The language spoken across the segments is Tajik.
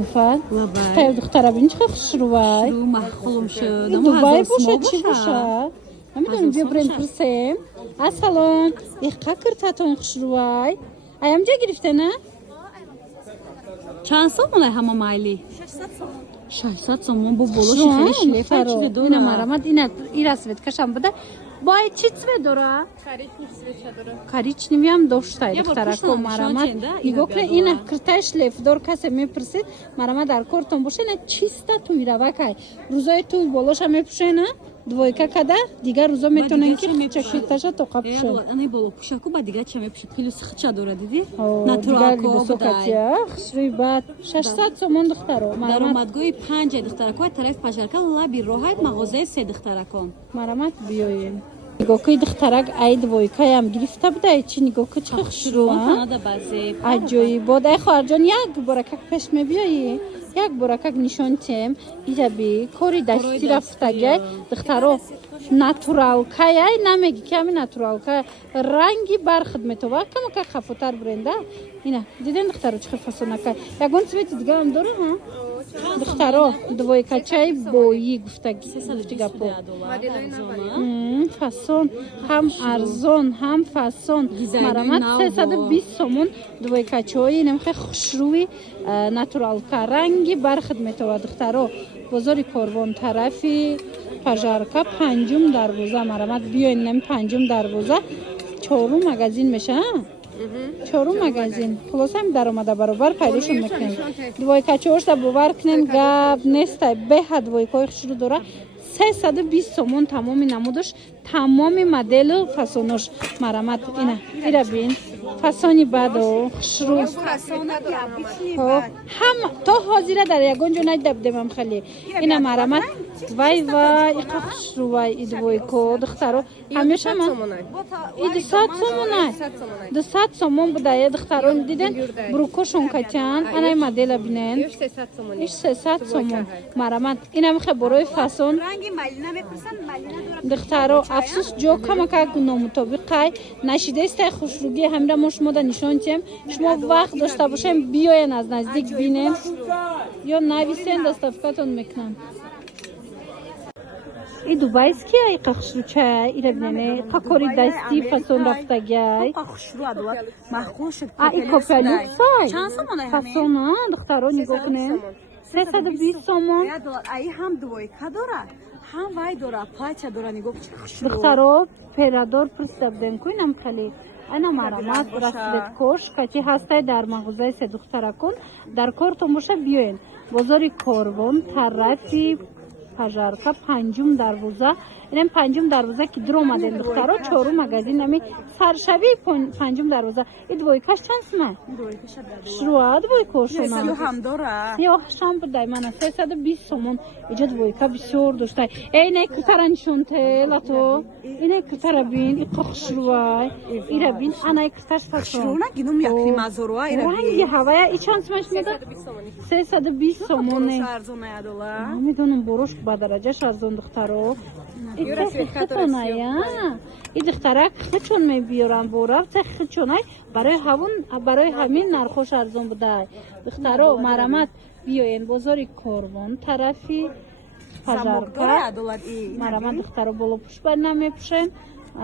Туфал. Хай духтара бин чиқа хушрувай. Шуру маххулум шуд. Дубай боша чи боша? Намидонам бия брем пурсем. Ассалом. Иққа киртатон хушрувай. Аямҷа гирифта на? Чанд сомон ай ҳама майли? 600 сомон бо болоши хеле шлефа чизе дора. Ина марамад ира светкашам буда. Бай чи цвет дора? Коричневый ам доштай духтарако марамад. Игокре ина киртай шлефдор касе мепурсид. Марамад дар кортон боша ина чиста туиравакай. Рӯзои ту болоша мепушена? Двойка када дигар рӯзо метонен ки хичакиташа тоқа пушен. Ани боло пушаку ба дигар ча мепушад. Хеле сихча дора диди? Натуралко будай. Хушруи бад 600 сомон духтаро. Даромадгоҳи 5 духтаракон тарафи пажарка лаби роҳат мағозаи 3 духтаракон. Марамад биёем. Нигоҳи духтарак ай двойкаям гирифта будай чи нигоҳи чиқа хушрува. Танада базе. Аҷоиб бод ай хоҳарҷон як бора как пеш мебиёи. Як бора как нишон тем идаби кори дасти рафтагай духтаро натуралкай намеги ки ҳамин натуралка ранги бархид метова кама как хафотар бренда ина диден духтаро чиқа фасонакай ягон цвети дигарам дора ҳа духтаро двойкачаи бои гуфтигапо фасон ҳам арзон ҳам фасон марамад 320 сомон двойкачаи намхе хушрӯи натуралка ранги бархид метова духтаро бозори корвон тарафи пажарка 5 дарвоза марамад биёин нами 5 дарвоза 4 магазин меша 4 магазин хулосам даромада баробар пайдошон мекунем двойкачаошта бовар кунем гап нестай беҳад двойкаи хушрӯ дора 320 сомон тамоми намудош тамоми моделу фасонош марамад ина ира бин фасони бадо хушрӯ ҳама то ҳозира дар ягон ҷо надидабдемам хеле ина марамад вай иқа хушрӯвай идвойко духтаро ҳамеша ман 200 сомонай 200 сомон будая духтаро диден брукошон катян анай модела бинен иш 300 сомон марамад ина михе борои фасон духтаро афсус ҷо камакак номутобиқай нашидаистай хушрӯги ҳамира мо шумода нишон тем шумо вақт дошта бошем биёен аз наздик бинем ё нависен доставкатон мекунам и дубайски иқа хушрӯча ира бинеме иқа кори дастӣ фасон рафтагай и копялюксай фасона духтаро нигоҳ кунем 320 сомон ҳам двойка дора ҳам вай дора пача дора нигоҳ духтаро перадор пурсидабдем кунам хеле ана марамад расветкош качи ҳастай дар мағозаи се духтаракон дар кортон боша биёен бозори корвон тарафи пажарка 5 дарвоза инам 5 дарвоза ки дромадем духтаро 4 магазин нами саршави 5 дарвоза и двойкаш чанд сумай шруа двойкошона сиёҳшам будай мана 320 сомон иҷа двойка бисёр доштай не кутара нишонте лато ине кутара бин иқа хушрувай ира бин анай куташ фасон ранги ҳавая и чанд сумай шумада 320 сомоне намедонам борош ба дараҷаш арзон духтаро и духтарак хичон мебиёрам борафта хичонай барои ҳамин нархош арзон будай духтаро марамад биёен бозори корвон тарафи пажарка марамад духтаро боло пуш бар намепушен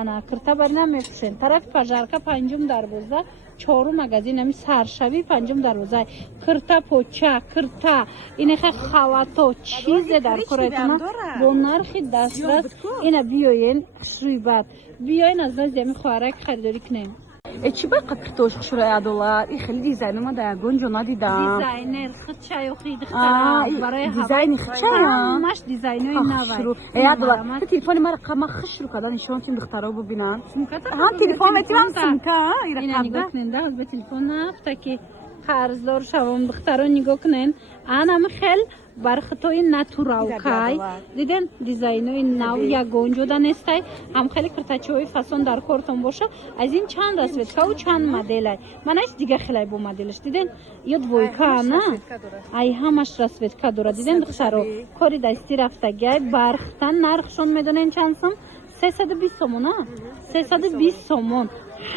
ана кирта бар намепушен тарафи пажарка 5 дарвоза 4 магазин ами саршави 5 дарвоза кирта поча кирта инеха халато чизе дар коретона бо нархи дастрас ина биёен хушрӯи бад биёен аз назди ами хоҳарак харидорӣ кунем чӣ ба қапиртош хушрӯи адолат и хеле дизайн омада ягон ҷо надидам дизайнер хичаёхи духтара барои дизайни ҳамаш дизайнои навай адолат телефони мара қама хушрӯ када нишон тим духтаро бубинанд телефон метивам сумка ина нигоҳ кунен да ба телефон нафта ки қарздор шавам духтаро нигоҳ кунен анами хел бархатои натуралкай диден дизайнои нав ягон ҷода нестай ҳам хеле киртачаҳои фасон дар кортон боша аз ин чанд расветкаву чанд моделай манайс дига хелай бо моделаш диден ё двойка на ай ҳамаш расветка дора диден духтаро кори дастӣ рафтагай бархтан нархшон медонен чанд сум 320 сомон 320 сомон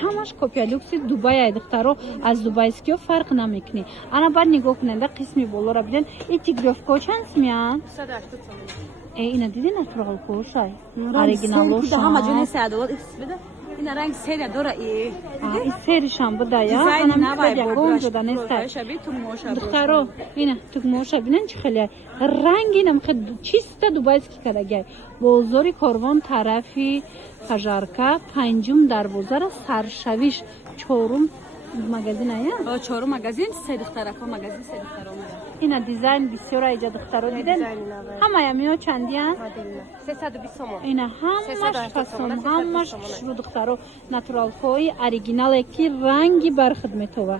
ҳамаш копия люкси Дубай ай духтаро аз дубайскиё фарқ намекунӣ. Ана бар нигоҳ кунанда қисми болора биден и тигрёвка чанд смеян? 180 сомон. Ина диди натурал кошай. Оригинал Оригиналош. ҳама ҷони садоват беда. Ина ранг серия дора и. И серишам буда я. Дизайни Ана навай ягон жуда неста. шаби тумоша. Духтаро ина тугмоша бинен чӣ хеле ранги намхед чиста дубайский кадагай. Бозори Корвон тарафи Қажарка, панҷум дарвозара Саршавиш, чорум магазин ая? Чорум магазин, се духтарако магазин, се духтаро магазин. Ина дизайн бисёр айҷа духтаро диден. Ҳама ямиё чандиян? 320 сомон. Ина ҳамаш фасон, ҳамаш шуру духтаро натуралҳои оригинале ки ранги бар хидметова.